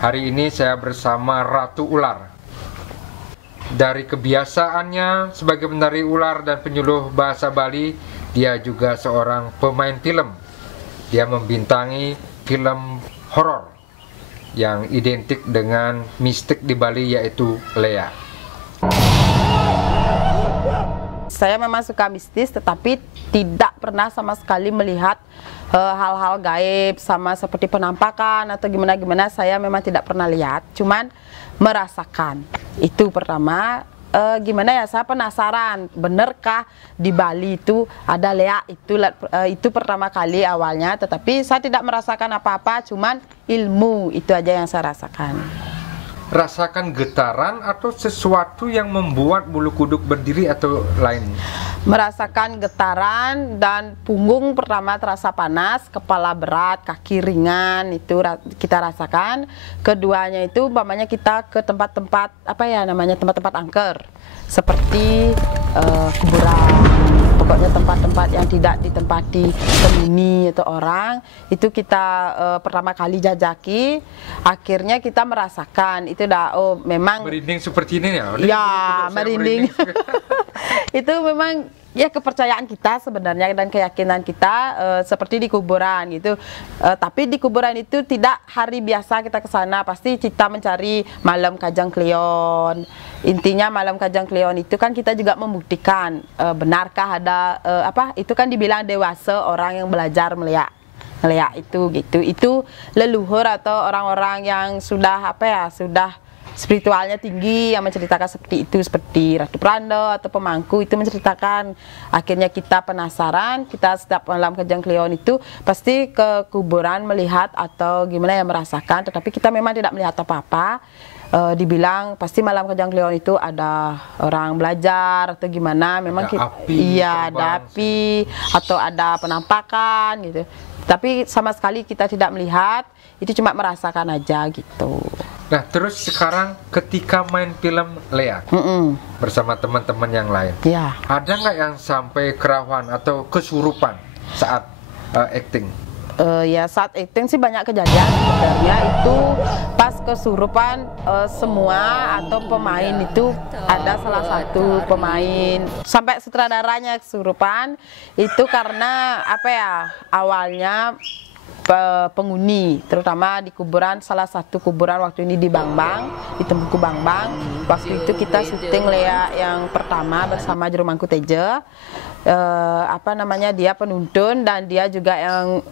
Hari ini saya bersama Ratu Ular. Dari kebiasaannya sebagai penari ular dan penyuluh bahasa Bali, dia juga seorang pemain film. Dia membintangi film horor yang identik dengan mistik di Bali, yaitu Lea. Saya memang suka mistis, tetapi tidak pernah sama sekali melihat hal-hal gaib sama seperti penampakan atau gimana-gimana. Saya memang tidak pernah lihat, cuman merasakan. Itu pertama. Gimana ya, saya penasaran, benarkah di Bali itu ada Lea? Itu pertama kali awalnya, tetapi saya tidak merasakan apa-apa, cuman ilmu itu aja yang saya rasakan. Rasakan getaran atau sesuatu yang membuat bulu kuduk berdiri atau lain? Merasakan getaran dan punggung pertama terasa panas, kepala berat, kaki ringan, itu kita rasakan. Keduanya itu umpamanya kita ke tempat-tempat apa ya namanya, tempat-tempat angker seperti kuburan, pokoknya tempat-tempat yang tidak ditempati penghuni atau orang, itu kita pertama kali jajaki, akhirnya kita merasakan itu dah, oh memang merinding seperti ini ya? Ya, merinding. Itu memang ya kepercayaan kita sebenarnya dan keyakinan kita, seperti di kuburan gitu. Tapi di kuburan itu tidak hari biasa kita ke sana, pasti kita mencari malam Kajang Kleon. Intinya malam Kajang Kleon itu kan kita juga membuktikan benarkah ada itu kan dibilang dewasa orang yang belajar melihat itu gitu. Itu leluhur atau orang-orang yang sudah sudah spiritualnya tinggi yang menceritakan seperti itu, seperti Ratu Pranda atau pemangku itu menceritakan. Akhirnya kita penasaran, kita setiap malam Kajang Kleon itu pasti ke kuburan melihat atau gimana ya, merasakan, tetapi kita memang tidak melihat apa-apa. Dibilang pasti malam Kajang Kleon itu ada orang belajar atau gimana, memang ada api atau ada penampakan gitu. Tapi sama sekali kita tidak melihat, itu cuma merasakan aja gitu. Nah, terus sekarang ketika main film Lea bersama teman-teman yang lain, ada nggak yang sampai kerawan atau kesurupan saat acting? Ya saat acting sih banyak kejadian sebenarnya. Itu pas kesurupan semua atau pemain itu ada salah satu pemain sampai sutradaranya kesurupan. Itu karena awalnya penghuni, terutama di kuburan, salah satu kuburan waktu ini di Bangbang, di Tembuku Bangbang. Waktu itu kita syuting Lea yang pertama bersama Jerumangku Teja. Dia penuntun dan dia juga yang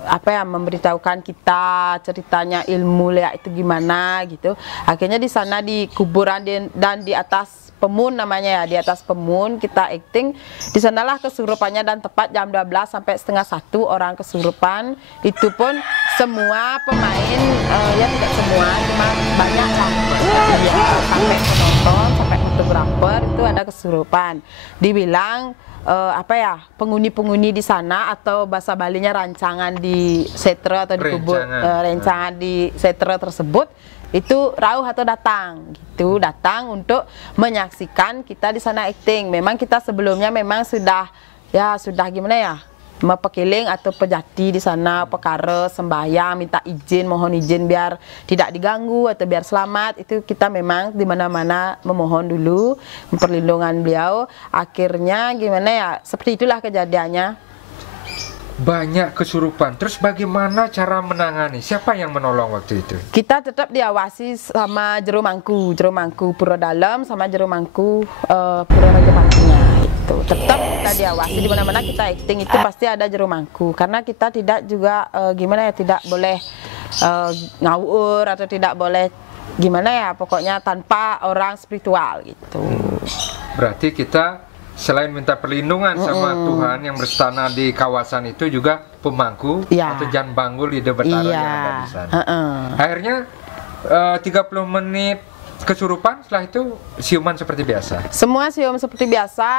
memberitahukan kita ceritanya ilmu Lea itu gimana gitu. Akhirnya di sana di kuburan dan di atas pemun namanya ya, di atas pemun kita acting. Di sanalah kesurupannya dan tepat jam 12 sampai setengah 1 orang kesurupan. Itu pun semua pemain, ya tidak semua, cuma banyak lah, sampai penonton, sampai fotografer itu ada kesurupan. Dibilang penghuni-penghuni di sana atau bahasa Balinya rancangan di setra atau di kubur, rancangan di setra tersebut itu rauh atau datang gitu, datang untuk menyaksikan kita di sana acting. Memang kita sebelumnya memang sudah gimana ya, mepekiling atau pejati di sana, perkara sembahyang, minta izin, mohon izin biar tidak diganggu atau biar selamat. Itu kita memang di mana-mana memohon dulu perlindungan beliau. Akhirnya gimana ya, seperti itulah kejadiannya. Banyak kesurupan. Terus bagaimana cara menangani? Siapa yang menolong waktu itu? Kita tetap diawasi sama Jerumangku Pura Dalam sama Jerumangku Pura Raja Patinya. Itu tetap kita diawasi, di mana-mana kita acting itu pasti ada Jerumangku, karena kita tidak juga tidak boleh ngawur atau tidak boleh pokoknya tanpa orang spiritual gitu. Berarti kita selain minta perlindungan sama Tuhan yang berstana di kawasan itu, juga pemangku atau Jan Banggul di Debatara yang ada di sana. Akhirnya 30 menit kesurupan, setelah itu siuman seperti biasa. Semua sium seperti biasa,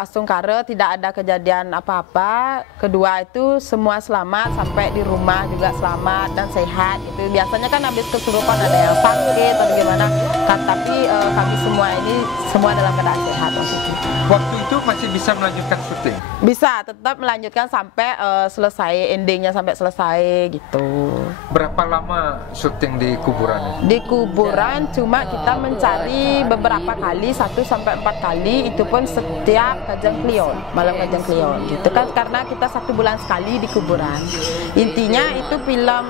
Astungkara tidak ada kejadian apa-apa. Kedua itu semua selamat, sampai di rumah juga selamat dan sehat. Itu biasanya kan habis kesurupan ada yang sakit atau gimana, kan, tapi kami semua ini semua dalam keadaan sehat waktu itu. Waktu itu masih bisa melanjutkan syuting? Bisa tetap melanjutkan sampai selesai, endingnya sampai selesai gitu. Berapa lama syuting di kuburan? Di kuburan cuma kita mencari beberapa kali, 1 sampai 4 kali, itu pun setiap Kajang Klion, malam Kajang Klion gitu kan, karena kita 1 bulan sekali di kuburan. Intinya itu film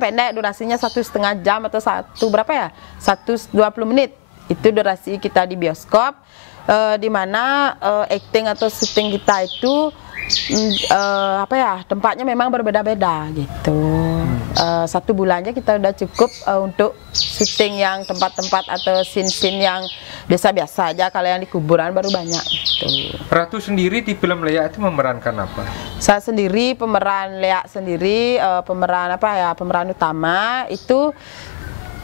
pendek, durasinya 1,5 jam atau berapa ya, 120 menit itu durasi kita di bioskop, di mana acting atau syuting kita itu tempatnya memang berbeda-beda gitu. 1 bulannya kita udah cukup untuk syuting yang tempat-tempat atau scene-scene yang biasa-biasa aja. Kalau yang di kuburan baru banyak gitu. Ratu sendiri di film Lea itu memerankan apa? Saya sendiri pemeran Lea sendiri, pemeran utama itu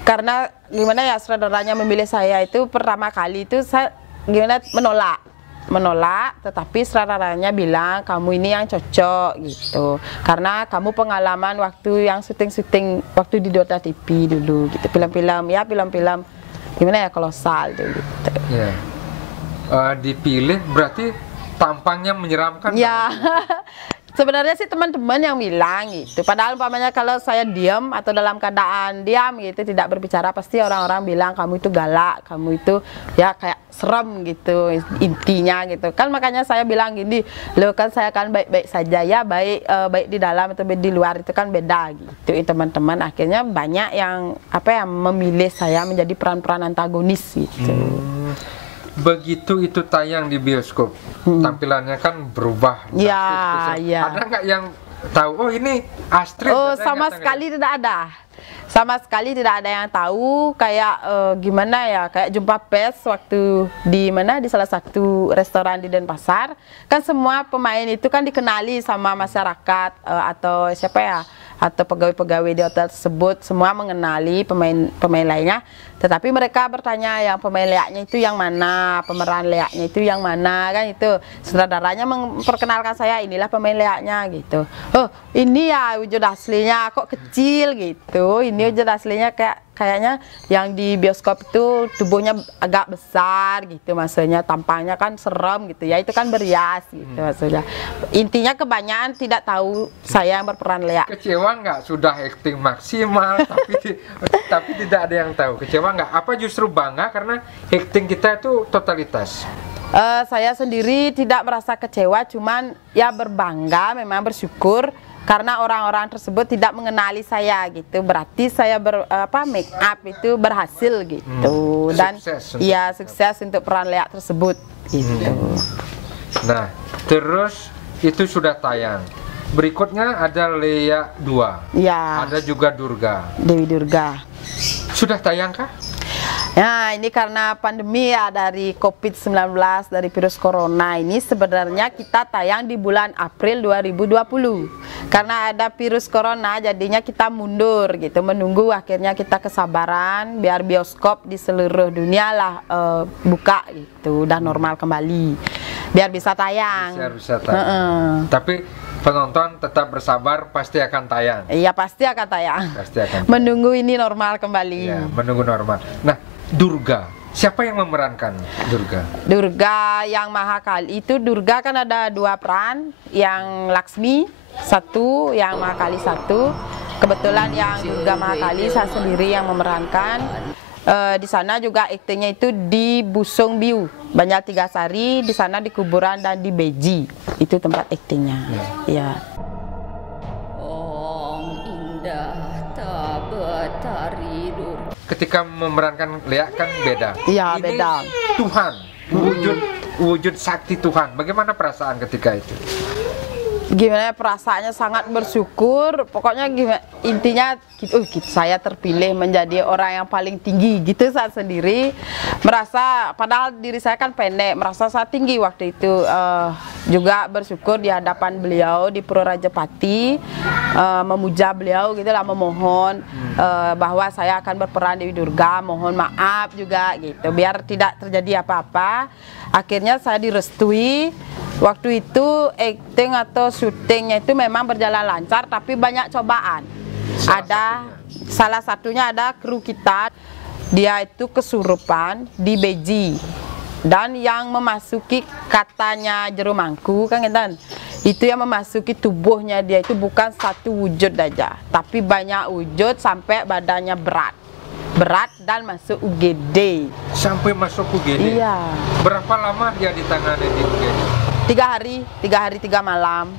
karena gimana ya, saudaranya memilih saya itu pertama kali itu saya menolak, tetapi sutradaranya bilang kamu ini yang cocok gitu, karena kamu pengalaman waktu yang syuting waktu di Dota TV dulu gitu, film-film gimana ya, kolosal gitu. Yeah. Dipilih berarti tampangnya menyeramkan. Ya. Sebenarnya sih teman-teman yang bilang gitu. Padahal umpamanya kalau saya diam atau dalam keadaan diam gitu, tidak berbicara, pasti orang-orang bilang kamu itu galak, kamu itu ya kayak serem gitu intinya gitu. Kan makanya saya bilang gini, loh kan saya kan baik-baik saja ya, baik di dalam atau di luar itu kan beda gitu. Teman-teman akhirnya banyak yang memilih saya menjadi peran-peran antagonis gitu. Begitu itu tayang di bioskop, tampilannya kan berubah. Ya. Ada nggak yang tahu, oh ini Astrid? Oh, sama sekali tidak ada. Sama sekali tidak ada yang tahu, kayak gimana ya, kayak jumpa pers waktu di salah satu restoran di Denpasar. Kan semua pemain itu kan dikenali sama masyarakat atau siapa ya, atau pegawai-pegawai di hotel tersebut, semua mengenali pemain lainnya. Tetapi mereka bertanya yang pemain Leaknya itu yang mana, pemeran Leaknya itu yang mana, kan itu. Sutradaranya memperkenalkan saya, inilah pemain Leaknya gitu. Oh, ini ya wujud aslinya, kok kecil gitu. Ini wujud aslinya kayaknya yang di bioskop itu tubuhnya agak besar gitu, maksudnya tampangnya kan serem gitu ya, itu kan berias gitu maksudnya. Intinya kebanyakan tidak tahu saya yang berperan Leak. Kecewa nggak sudah acting maksimal tapi tidak ada yang tahu? Kecewa nggak? Apa justru bangga karena acting kita itu totalitas? Saya sendiri tidak merasa kecewa, cuman ya berbangga, memang bersyukur karena orang-orang tersebut tidak mengenali saya gitu. Berarti saya make up itu berhasil gitu. Dan sukses untuk peran Leak tersebut gitu. Nah, terus itu sudah tayang. Berikutnya ada Lea 2. Ya. Ada juga Durga. Dewi Durga. Sudah tayang kah? Nah, ini karena pandemi ya, dari COVID-19, dari virus corona ini sebenarnya kita tayang di bulan April 2020. Karena ada virus corona jadinya kita mundur gitu, menunggu akhirnya kita kesabaran biar bioskop di seluruh dunia lah buka gitu, udah normal kembali. Biar bisa tayang. Bisa tayang. Tapi penonton tetap bersabar, pasti akan tayang. Iya, pasti akan tayang. Pasti akan tayang. Menunggu ini normal kembali. Iya, menunggu normal. Nah, Durga, siapa yang memerankan Durga? Durga yang Mahakali itu, Durga kan ada 2 peran, yang Laksmi 1, yang Mahakali 1. Kebetulan yang Durga Mahakali saya sendiri yang memerankan. Di sana juga aktingnya itu di Busung Biu, Banjar Tigasari, di sana di kuburan dan di Beji, itu tempat aktingnya. Ya. Ketika memerankan Lea kan beda. Iya, beda. Tuhan, wujud sakti Tuhan. Bagaimana perasaan ketika itu? gimana ya, perasaannya sangat bersyukur. Pokoknya gimana, intinya saya terpilih menjadi orang yang paling tinggi gitu saat sendiri. Merasa padahal diri saya kan pendek, merasa saya tinggi waktu itu. Juga bersyukur di hadapan beliau di Pura Rajapati, memuja beliau gitu lah, memohon bahwa saya akan berperan Dewi Durga, mohon maaf juga gitu biar tidak terjadi apa-apa. Akhirnya saya direstui. Waktu itu acting atau syutingnya itu memang berjalan lancar, tapi banyak cobaan. Salah satunya ada kru kita, dia itu kesurupan di Beji, dan yang memasuki katanya jero mangku kan itu yang memasuki tubuhnya dia itu bukan satu wujud aja, tapi banyak wujud sampai badannya berat dan masuk UGD. Sampai masuk UGD? Iya. Berapa lama dia ditangani di UGD? 3 hari 3 malam.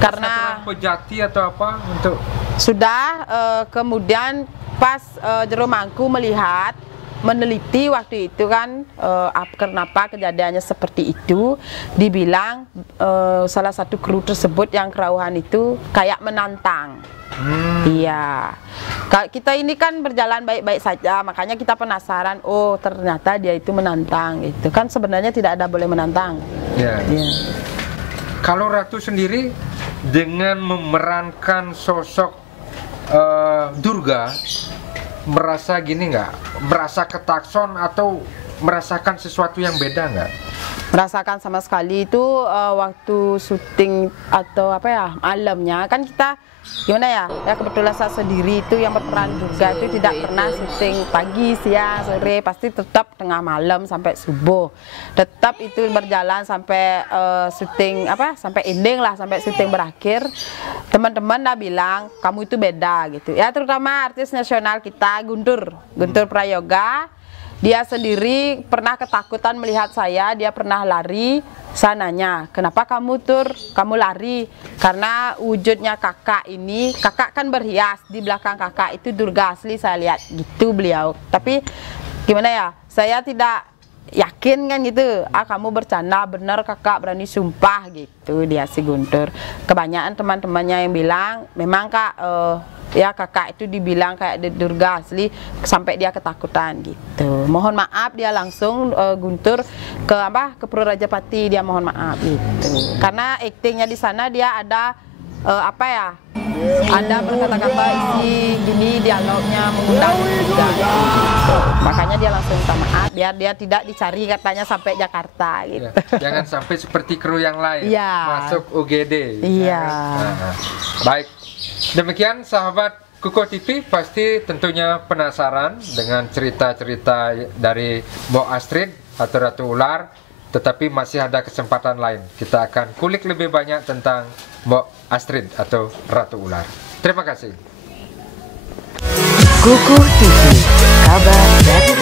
Karena pejati atau apa untuk sudah kemudian pas jero mangku meneliti waktu itu kan kenapa kejadiannya seperti itu, dibilang salah satu kru tersebut yang kerauhan itu kayak menantang. Iya, kita ini kan berjalan baik-baik saja, makanya kita penasaran. Oh, ternyata dia itu menantang. Itu kan sebenarnya tidak ada boleh menantang. Ya. Kalau Ratu sendiri dengan memerankan sosok Durga, merasa gini nggak? Merasa ketakson atau merasakan sesuatu yang beda nggak? Merasakan sama sekali itu waktu syuting atau apa ya, malamnya kan kita gimana ya, kebetulan saya sendiri itu yang berperan Durga itu tidak pernah syuting pagi, siang, sore, pasti tetap tengah malam sampai subuh. Tetap itu berjalan sampai syuting sampai ending lah, sampai syuting berakhir. Teman-teman dah bilang kamu itu beda gitu ya, terutama artis nasional kita Guntur Prayoga. Dia sendiri pernah ketakutan melihat saya, dia pernah lari. Saya nanya, kenapa kamu lari? Karena wujudnya kakak kan berhias, di belakang kakak itu Durga asli saya lihat gitu beliau. Tapi gimana ya, saya tidak yakin kan gitu. Kamu bercanda, bener kakak berani sumpah gitu, dia si Guntur. Kebanyakan teman-temannya yang bilang, memang kak kakak itu dibilang kayak Durga asli sampai dia ketakutan gitu. Mohon maaf dia langsung Guntur ke Pura Rajapati, dia mohon maaf gitu. Karena aktingnya di sana dia ada ada berkata-kata isi gini, dialognya mengundang juga. Makanya dia langsung minta maaf biar dia tidak dicari katanya sampai Jakarta gitu. Jangan sampai seperti kru yang lain masuk UGD. Iya. Baik. Demikian sahabat Kuko TV, pasti tentunya penasaran dengan cerita-cerita dari Mbok Astrid atau Ratu Ular, tetapi masih ada kesempatan lain. Kita akan kulik lebih banyak tentang Mbok Astrid atau Ratu Ular. Terima kasih. Kuko TV, kabar dari